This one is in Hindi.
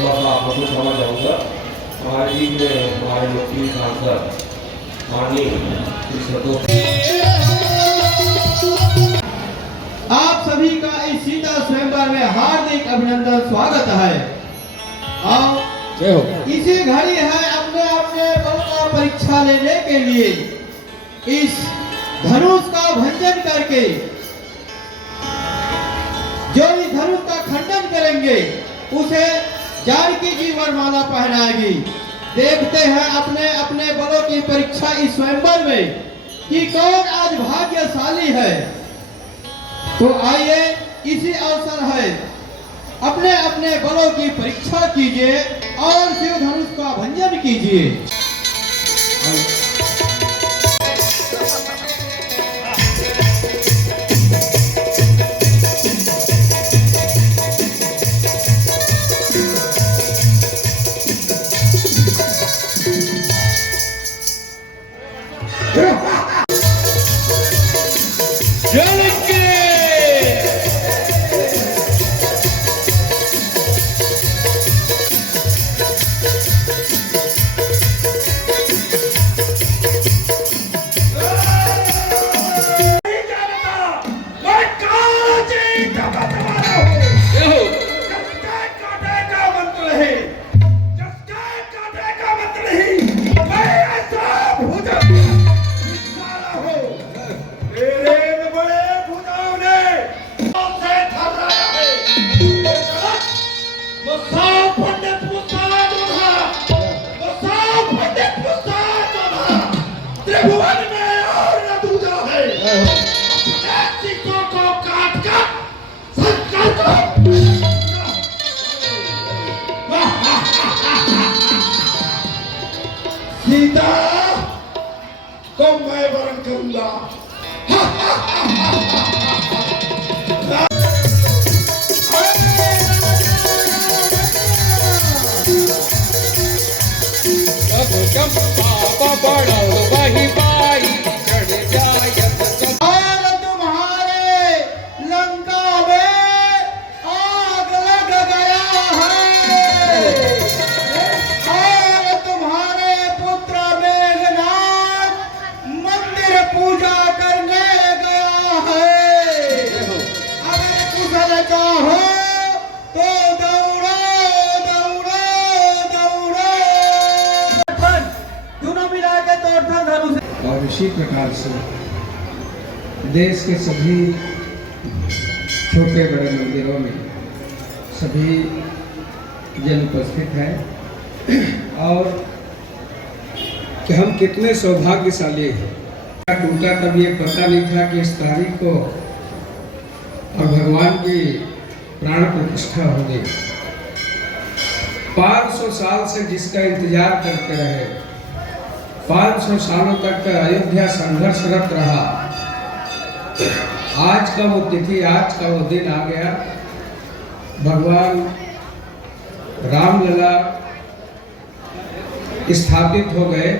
थोड़ा सा आप लोगों को समझ जाऊँगा। हमारे बीच में हमारे लोकप्रिय सांसद माननीय श्री संतोष, आप सभी का इस सीता स्वयंवर में हार्दिक अभिनंदन स्वागत है। और इसी घड़ी है अपने अपने बल का परीक्षा लेने के लिए इस धनुष का भंजन करके जो इस धनुष का खंडन करेंगे उसे जानकी जी वरमाला पहनाएगी। देखते हैं अपने अपने बलों की परीक्षा इस स्वयंवर में कि कौन आज भाग्यशाली है। तो आइए इसी अवसर है अपने अपने बलों की परीक्षा कीजिए और शिव धनुष का भंजन कीजिए। सीता को मैं वरण करूंगा। और इसी प्रकार से देश के सभी छोटे बड़े मंदिरों में सभी जन उपस्थित हैं और कि हम कितने सौभाग्यशाली हैं। टूटा तब ये पता नहीं था कि इस तारीख को और भगवान की प्राण प्रतिष्ठा होगी। 500 साल से जिसका इंतजार करते रहे, 500 सालों तक अयोध्या संघर्षरत रहा, आज का वो तिथि, आज का वो दिन आ गया। भगवान रामलला स्थापित हो गए